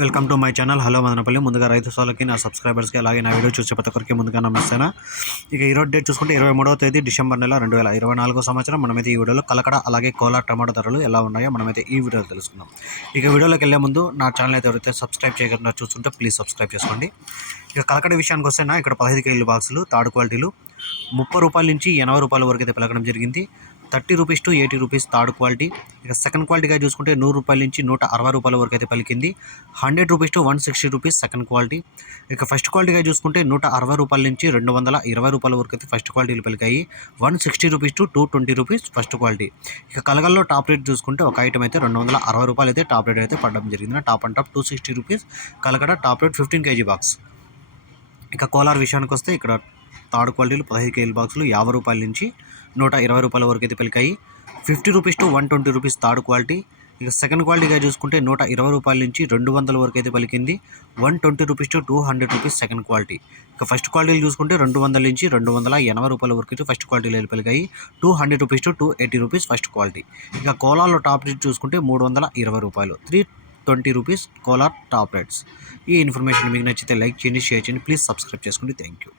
Welcome to my channel. Hello Madanapalle. ముందుగా రైతు సోలకి నా సబ్స్క్రైబర్స్కి అలాగే నా వీడియో చూసే ప్రతి ఒక్కరికి ముందుగా నమస్తేనా ఇక ఈరోజు డేట్ చూసుకుంటే ఇరవై మూడవ తేదీ డిసెంబర్ నెల రెండు వేల ఇరవై నాలుగో సంవత్సరం. మనమైతే ఈ వీడియోలో కలకడ అలాగే కోలా టమాటో ధరలు ఎలా ఉన్నాయో మనమైతే ఈ వీడియోలో తెలుసుకుందాం. ఇక వీడియోలోకి వెళ్ళే ముందు నా ఛానల్ అయితే ఎవరైతే సబ్స్క్రైబ్ చేయకుండా చూస్తుంటే ప్లీజ్ సబ్స్క్రైబ్ చేసుకోండి. ఇక కలకడ విషయానికి వస్తేనా ఇక్కడ పదహైదు కేజీలు బాక్సులు థర్డ్ క్వాలిటీలు ముప్పై రూపాయల నుంచి ఎనభై రూపాయల వరకు అయితే పలకడం జరిగింది. Thirty rupees to eighty rupees third quality. ఇక సెకండ్ క్వాలిటీగా చూసుకుంటే నూరు రూపాయల నుంచి నూట అరవై రూపాయల వరకు అయితే పలికింది. Hundred rupees to one sixty rupees second quality. ఇక ఫస్ట్ క్వాలిటీగా చూసుకుంటే నూట అరవై రూపాయల నుంచి రెండు వందల ఇరవై రూపాయల వరకు అయితే ఫస్ట్ క్వాలిటీలు పలికాయి. One sixty rupees to two twenty rupees first quality. ఇక కలగల్లో టాప్ రేట్ చూసుకుంటే ఒక ఐటమ్ అయితే రెండు వందల అరవై రూపాయలు అయితే టాప్ రేట్ అయితే పడడం జరిగింది. Top and top two sixty rupees. కలగడ top rate fifteen KG box. ఇక కోలార్ విషయానికి వస్తే ఇక్కడ థర్డ్ క్వాలిటీలు పదహైదు కేజీల బాక్సులు యాభై రూపాయల నుంచి నూట ఇరవై రూపాయల వరకు అయితే పలికాయి. Fifty rupees to one twenty rupees third quality. ఇక సెకండ్ క్వాలిటీగా చూసుకుంటే నూట ఇరవై రూపాయల నుంచి రెండు వందల వరకు అయితే పలికింది. One twenty rupees to two hundred rupees second quality. ఇక ఫస్ట్ క్వాలిటీలు చూసుకుంటే రెండు వందల నుంచి రెండు వందల ఎనభై రూపాయల వరకు అయితే ఫస్ట్ క్వాలిటీలు పలికాయి. Two hundred rupees to two eighty rupees first quality. ఇక కోలార్లో టాప్ రేట్ చూసుకుంటే మూడు వందల ఇరవై రూపాయలు. Three twenty rupees Kolar top rates. ఈ ఇన్ఫర్మేషన్ మీకు నచ్చితే లైక్ చేయండి షేర్ చేయండి. ప్లీజ్ సబ్స్క్రైబ్ చేసుకోండి థ్యాంక్ యూ.